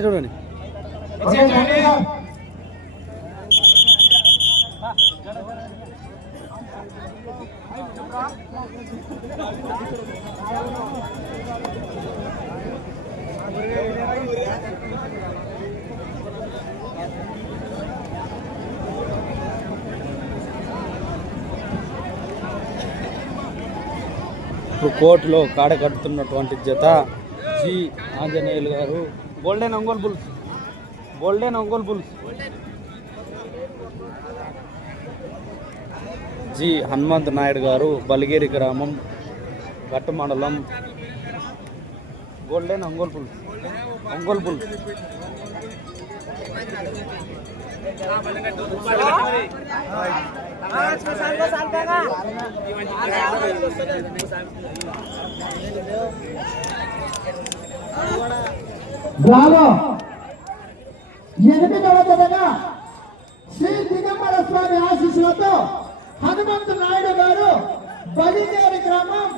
చూడండి ఇప్పుడు కోర్టులో కాడ కడుతున్నటువంటి జత జి. ఆంజనేయులు గారు golden Ongole bulls golden Ongole bulls G Hanumanth Naidu గారు బలిగేరి గ్రామం గట్టు మండలం golden Ongole bulls Ongole bulls గ్రామం ఎనిమిదవ తరగా శ్రీ దిగంబర స్వామి ఆశీస్సులతో హనుమంతు నాయుడు గారు బలిదేరి గ్రామం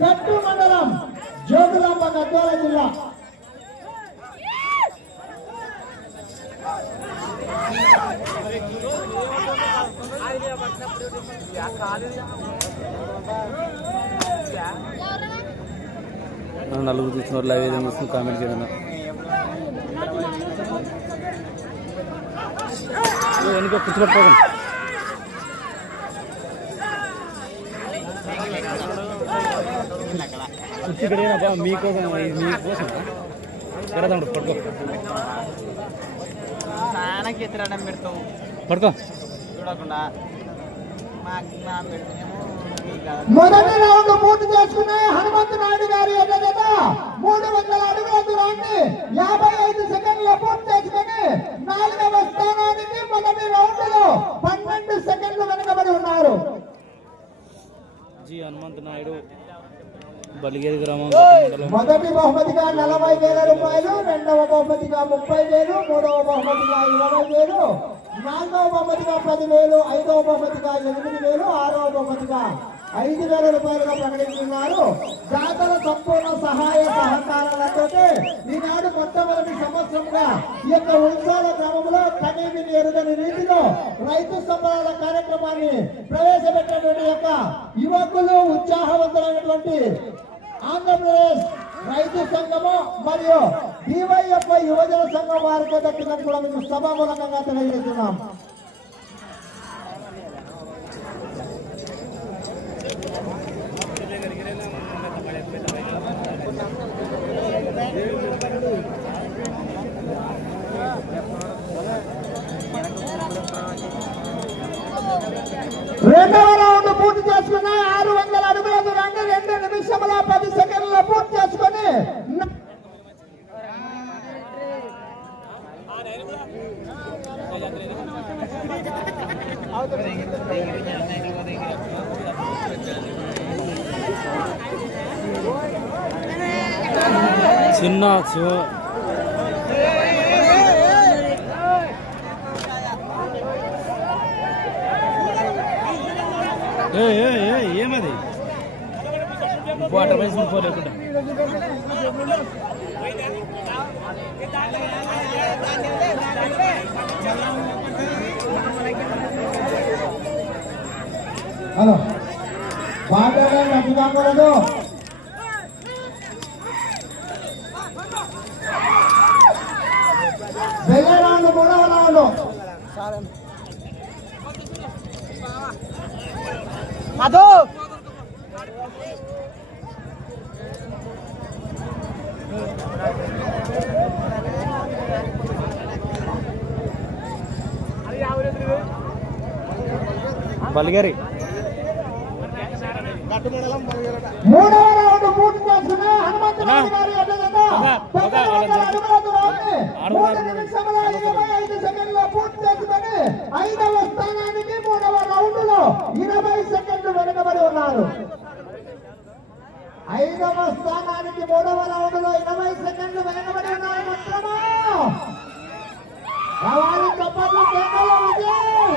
గట్టు మండలం జోగులాంబ గద్వాల జిల్లా. నలుగురు చూసిన వాళ్ళు ఐదు చూసిన కామెంట్ చేయడం వెనుక కూర్చోబెట్టుకోకండి కుర్చీ ఇక్కడ ఏనబ్బా మీకోసం మీకోసం ఎడదండు పడుకో. ఎత్తిరడం పెడతాం. పడుకో. చూడకుండా. మొదటి రౌండ్ పూర్తి చేసుకున్న హనుమంతు నాయుడు గారి యొక్క జత. మూడు వందల అడుగుల దూరాన్ని యాభై ఐదు సెకండ్ల పూర్తి చేసుకుని నాలుగవ స్థానానికి మొదటి రౌండ్లో పన్నెండు సెకండ్లు వెనుకబడి ఉన్నారు. జి హనుమంత్ నాయుడు బలిగేరి గ్రామం మొదటి బహుమతిగా నలభై వేల రూపాయలు రెండవ బహుమతిగా ముప్పై వేలు మూడవ బహుమతిగా ఇరవై వేలు నాలుగవ బహుమతిగా పది వేలు ఐదవ బహుమతిగా ఎనిమిది వేలు ఆరవ బహుమతిగా ఐదు వేల రూపాయలుగా ప్రకటిస్తున్నారు దాతల సంపూర్ణ సహాయ సహకారాలతో ఈనాడు మొట్టమొదటి సంవత్సరంగా ఈ యొక్క ఉత్సవాల క్రమంలో కనీవిని ఎరుగని రీతిలో రైతు సంబరాల కార్యక్రమాన్ని ప్రవేశపెట్టినటువంటి యొక్క యువకులు ఉత్సాహవంతులైనటువంటి ఆంధ్రప్రదేశ్ రైతు సంఘము మరియు డివైఎఫ్ఐ యువజన సంఘం వారికి దక్కినట్టు కూడా మేము సభామూలకంగా తెలియజేస్తున్నాం. రెండవ రౌండ్ పూర్తి చేసుకుని ఆరు వందల అడుగుల దూరాన్ని రెండు నిమిషముల పది సెకండ్ల పూర్తి చేసుకుని అవుతుంది చిన్న శివ ఏమది? వాటర్ వేసి పోలేకుండా హలో. బాగా నచ్చుదాం కాకూడదు వెళ్ళే రౌండ్ మూడవ రౌండ్ అదో బలిగేరి మూడవ రౌండ్ పూర్తి హనుమంతరావు గారి మూడు వందల నిమిషముల ఇరవై ఐదు సెకండ్ల పూర్తి చేసుకుని ఐదవ స్థానానికి మూడవ రౌండ్లో ఇరవై సెకండ్లు వెనుకబడి ఉన్నారు. ఐదవ స్థానానికి మూడవ రౌండ్లో ఇరవై సెకండ్లు వెనుకబడి ఉన్నారు మాత్రమా. రావాలి చప్పట్లు విజయ్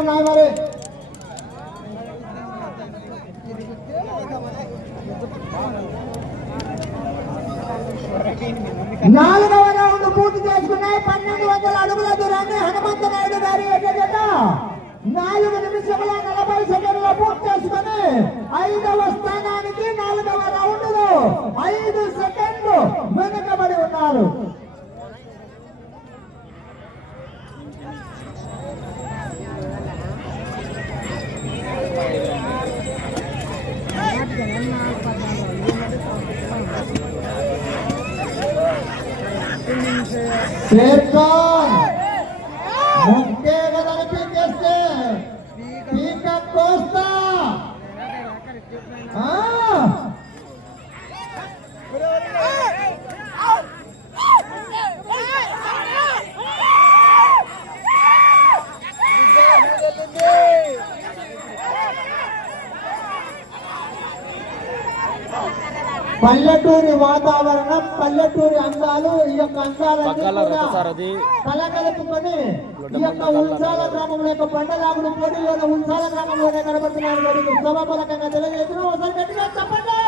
కాంపిటీషన్ మరి? నాలుగవ రౌండ్ పూర్తి చేసుకున్నాయి పన్నెండు వందల అడుగుల దూరాన్ని హనుమంత నాయుడు గారి ఎదుట నాలుగు నిమిషముల నలభై సెకండ్లు పూర్తి చేసుకుని ఐదవ స్థానానికి నాలుగవ రౌండ్లో ఐదు సెకండ్లు వెనుకబడి ఉన్నారు. Cerca. పల్లెటూరి వాతావరణం పల్లెటూరి అందాలు ఈ యొక్క అందాలన్నీ కలగలుపుకొని ఈ యొక్క ఉల్సాల గ్రామంలో యొక్క బండలాగుడు పోటీలోనే ఉల్సాల గ్రామంలోనే కనబడుతున్నాడు మరి సభాపలకంగా తెలియజేసిన ఒకసారి గట్టిగా చెప్పండి.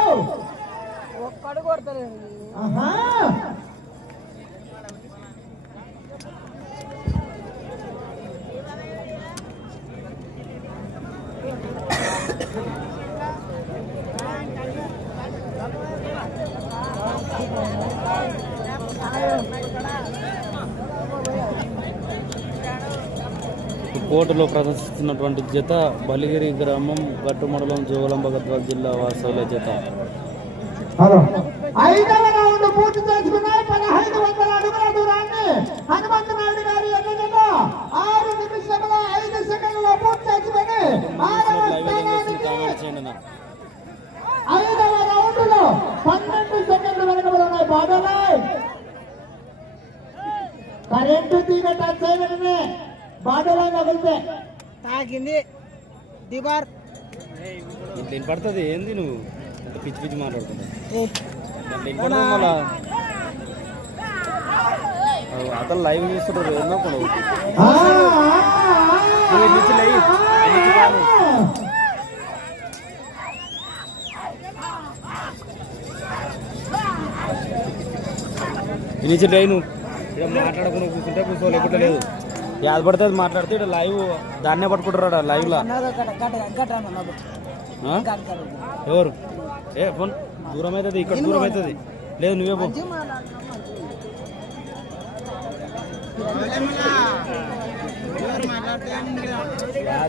కోటలో ప్రదర్శిస్తున్నటువంటి జత బలిగిరి గ్రామం గట్టు మండలం జోగులాంబ గద్వాల జిల్లా వాస్తవుల జత. ఐదవ రౌండ్ పూర్తి చేసుకున్నాయి. పదహైదు వందల అడుగుల దూరాన్ని గారి ఎన్నికల్లో ఆరు నిమిషముల ఐదు పూర్తి చేసుకుని ఆరవ స్థానానికి ఐదవ రౌండ్లో పన్నెండు సెకండ్లు వెనకబడి ఉన్నాయి. బాబాయ్ కరెంటు తీగ టచ్ తగిలితే తాకింది దిబార్ ఇట్లా వినపడుతుంది ఏంది నువ్వు? పిచ్చి పిచ్చి మాట్లాడుతున్నావు అతను లైవ్ చూస్తున్నారు ఎన్నో కూడా ఆ, నువ్వు ఇటు నుంచి నువ్వు. ఇక్కడ మాట్లాడకుండా కూర్చుంటే కూర్చో లేకుంటే లేదు. యాద పడితే మాట్లాడితే ఇక్కడ లైవ్ దాన్నే పట్టుకుంటారు లైవ్ లా. ఆ? ఎవరు? ఏ ఫోన్. దూరం అవుతుంది ఇక్కడ దూరం అవుతుంది లేదు నువ్వే పో.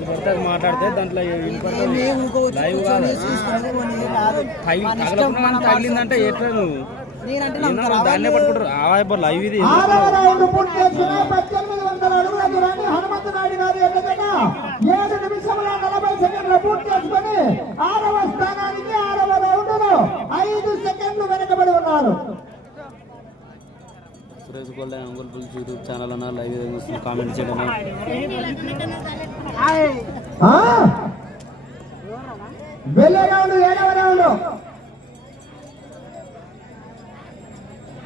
పడితే అది మాట్లాడితే దాంట్లో లైవ్ కాదు. తగిలిందంటే ఎట్లా నువ్వు? దాన్నే పట్టుకుంటారు. ఆ ఇప్పుడు లైవ్ ఇది పద్దెనిమిది వందల అడుగుల దూరాన్ని హనుమంత నాయుడు గారి ఎన్నికగా ఏడు నిమిషముల నలభై సెకండ్ల పూర్తి చేసుకుని ఆరవ స్థానానికి ఆరవ రౌండ్లో ఐదు సెకండ్లు వెనకబడి ఉన్నారు. సురేష్ గోల్డ్ అండ్ అంగుల్ బుల్స్ యూట్యూబ్ ఛానల్ అన్న లైవ్ కామెంట్ చేయడం? వెళ్ళే రౌండ్ ఏడవ రౌండ్.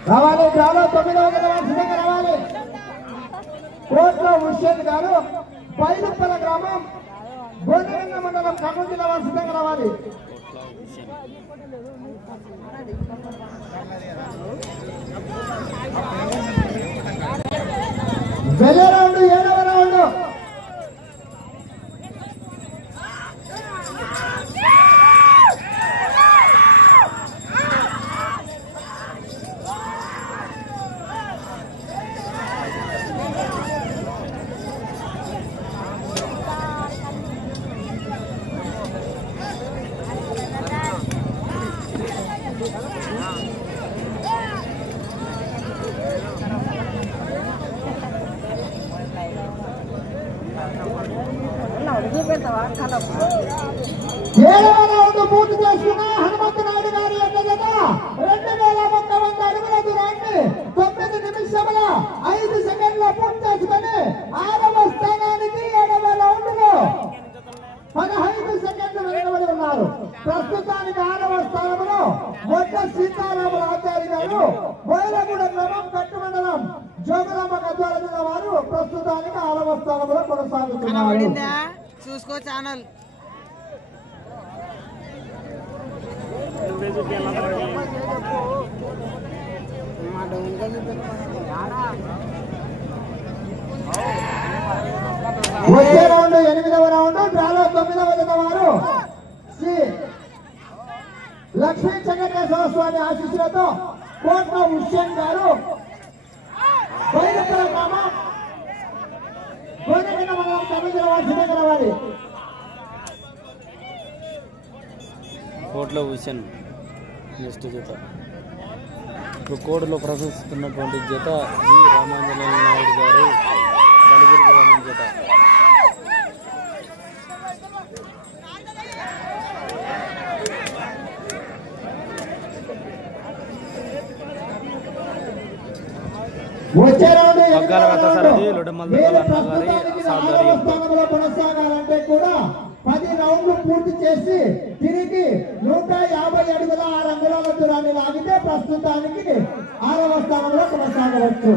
రావాలి గ్రాలో తొమ్మిది వందల సిద్ధంగా రావాలి. కోట్ల హుషేద్ గారు పైలుప్పల గ్రామం గోనెరంగ మండలం కర్నూలు జిల్లా వారు సిద్ధంగా రావాలి. వెళ్ళే ఏడవనవను పూర్తి చేసుకున్న హనుమంతనాయుడు గారి ఎన్నగత రెండు వేల మొత్తం వంద అడుగుల దూరాన్ని తొమ్మిది నిమిషముల ఐదు సెకండ్ల పూర్తి చేసుకుని ఆరవ స్థానానికి ఏడవ రౌండ్ పదహైదు సెకండ్లు వెనకబడి ఉన్నారు. ప్రస్తుతానికి ఆరవ స్థానంలో మొట్ట సీతారాముల ఆచార్య గారు బోయలగూడ గ్రామం కట్టుమండలం జోగులమ్మ గద్వాల జిల్లా వారు ప్రస్తుతానికి ఆరవ స్థానంలో కొనసాగుతున్నారు. చూసుకో ఛానల్. వచ్చే రౌండ్ ఎనిమిదవ రౌండ్ డ్రాలో తొమ్మిదవ జత వారు శ్రీ లక్ష్మీ చంద్రకేశ్వర స్వామి ఆశీస్సులతో కోట్ల హుస్సేన్ గారు. బైరప్పల గ్రామం వారి కోట్ల హుసేన్ నెక్స్ట్ జత. ఇప్పుడు కోడ్లో ప్రదర్శిస్తున్నటువంటి జత జి రామాంజనేయ నాయుడు గారు బలిగిరి గ్రామం జత. వచ్చే నాలుగవ స్థానంలో కొనసాగాలంటే కూడా పది రౌండ్లు పూర్తి చేసి తిరిగి నూట యాభై అడుగుల ఆరు అంగుళాల దూరాన్ని లాగితే ప్రస్తుతానికి ఆరవ స్థానంలో కొనసాగవచ్చు?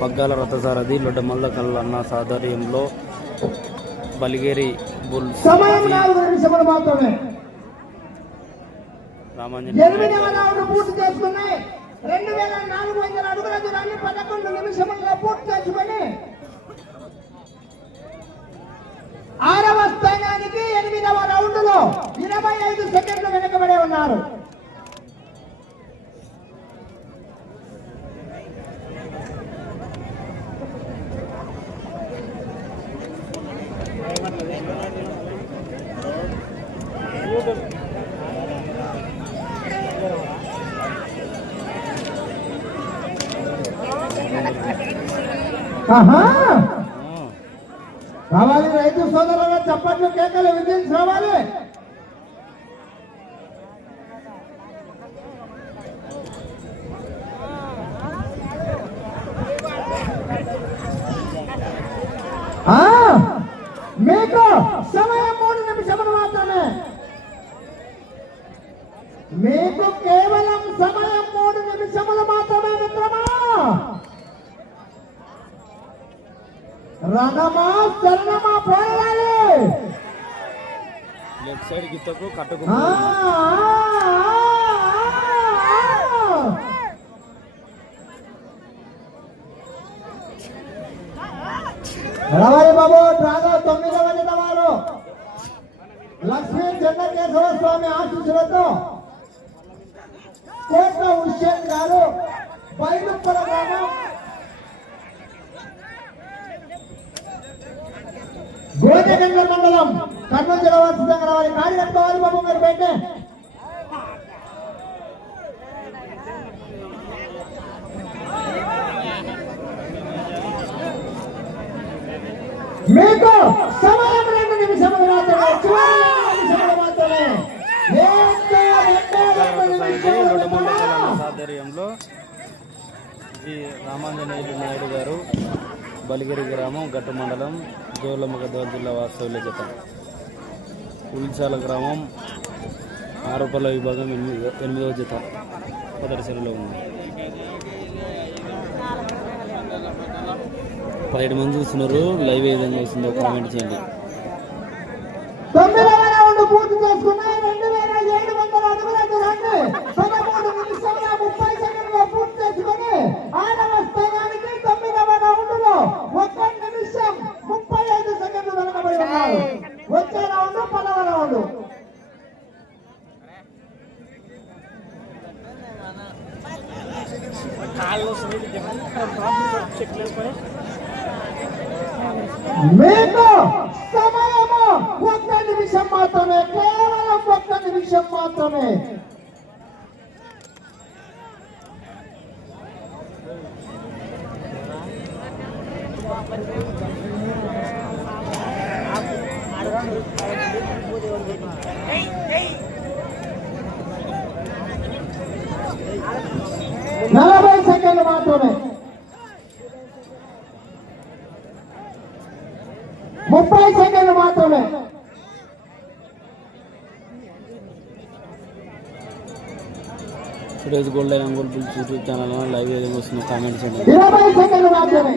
పగ్గాల రథసారథి లొడ్డమల్ల కల్లన్న సాధర్యంలో బలిగేరి బుల్స్ సమయం జి నాలుగు నిమిషములు మాత్రమే. రామాంజనేయ ఎనిమిదవ రౌండ్ పూర్తి చేసుకున్నాయి రెండు వేల నాలుగు వందల అడుగుల దూరాన్ని పదకొండు నిమిషములుగా పూర్తి చేసుకుని ఆరవ స్థానానికి ఎనిమిదవ రౌండ్లో ఇరవై ఐదు సెకండ్లు వెనుకబడే ఉన్నారు. ఆహా. రావాలి రైతు సోదరుల చప్పట్లు కేకలు విజయం రావాలి. మీకు సమయం మూడు నిమిషములు మాత్రమే మీకు కేవలం సమయం మూడు నిమిషములు మాత్రమే మిత్రమా రణమా శరణమా పోరాడాలి లెఫ్ట్ సైడ్ గిత్తకు కట్టుకు ఆ, ఆ, ఆ, ఆ. రవాయి బాబు డ్రాగా తొమ్మిదవ జత వారు లక్ష్మీ చెన్నకేశ్వర స్వామి ఆశీస్సులతో కోట హుస్సేన్ గారు బైలుప్పల గ్రామం గోజగండ్ల మండలం కర్నూలు జిల్లా వారి సిద్ధంగా కావాలి బాబు మీరు బయట. మీకు సమయం రెండు నిమిషములు మాత్రమే. చివరి రెండు నిమిషములు మాత్రమే. రామాంజనేయులు నాయుడు గారు బలిగిరి గ్రామం గట్టు మండలం జోలమ్మ గద్వాల జిల్లా వాస్తవ్యుల జత ఉల్చాల గ్రామం ఆరోపల విభాగం ఎనిమిదో ఎనిమిదవ జత ప్రదర్శనలో ఉంది. పదిహేడు మంది చూస్తున్నారు. లైవ్ ఏ విధంగా వస్తుందో కామెంట్ చేయండి తొమ్మిదవ రౌండ్ పూర్తి చేసుకున్నాయి రెండు వేల ఏడు వందల అడుగుల దూరాన్ని పదమూడు నిమిషాల ముప్పై సెకండ్లో పూర్తి చేసుకుని ఆరవ స్థానానికి తొమ్మిదవ రౌండ్లో ఒక్క నిమిషం ముప్పై ఐదు సెకండ్లు వెనకబడి ఉన్నారు వచ్చే రౌండ్ పదవ రౌండ్ మీకు సమయము ఒక్క నిమిషం మాత్రమే కేవలం ఒక్క నిమిషం మాత్రమే నలభై సెకండ్లు మాత్రమే ముప్పై సెకండ్లు మాత్రమే. Suresh gold and gold bulls YouTube channel live ఏదైనా వస్తుంది కామెంట్స్ చేయండి ఇరవై సెకండ్లు మాత్రమే.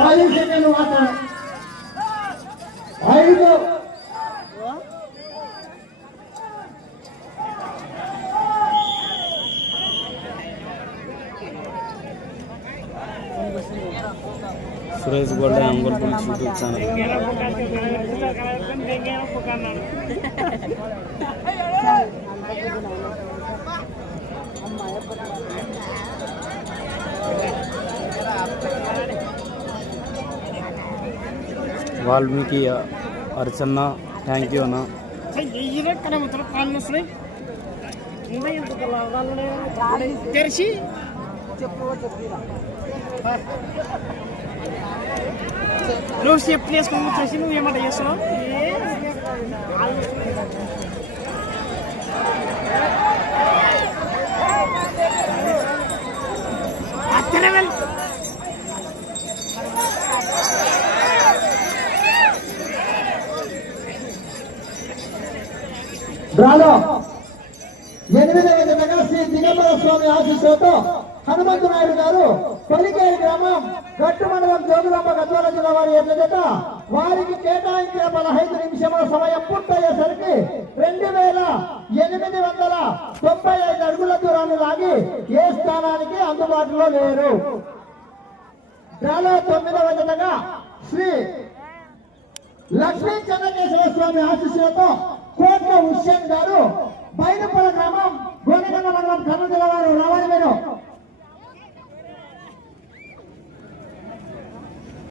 పది సెకండ్లు మాత్రమే. ఐదు Suresh gold and gold bulls YouTube channel Valmiki అర్చన్న thank you అన్న తెరిచి నువ్వు స్టెప్ వేసుకొని వచ్చేసి నువ్వు ఏమంట చేస్తున్నావు? అత్తనే వెళ్ళు. డ్రాలో ఎనిమిదవ దిగంబర స్వామి ఆశీస్సులతో హనుమంతు నాయుడు గారు తొలిగే గ్రామం గట్టు మండలం జోగులాంబ గద్వాల జిల్లా వారి ఎట్ల చేత వారికి కేటాయించిన పదహైదు నిమిషముల సమయం పూర్తయ్యేసరికి రెండు వేల ఎనిమిది వందల తొంభై ఐదు అడుగుల దూరాన్ని లాగి ఏ స్థానానికి అందుబాటులో లేరు. డ్రాలో తొమ్మిదవ జతగా శ్రీ లక్ష్మీ చంద్రకేశ్వర స్వామి ఆశీస్సులతో కోట్ల హుస్సేన్ గారు బయలుపల గ్రామం గోనగండ మండలం కర్నూలు జిల్లా వారు రావాలి మీరు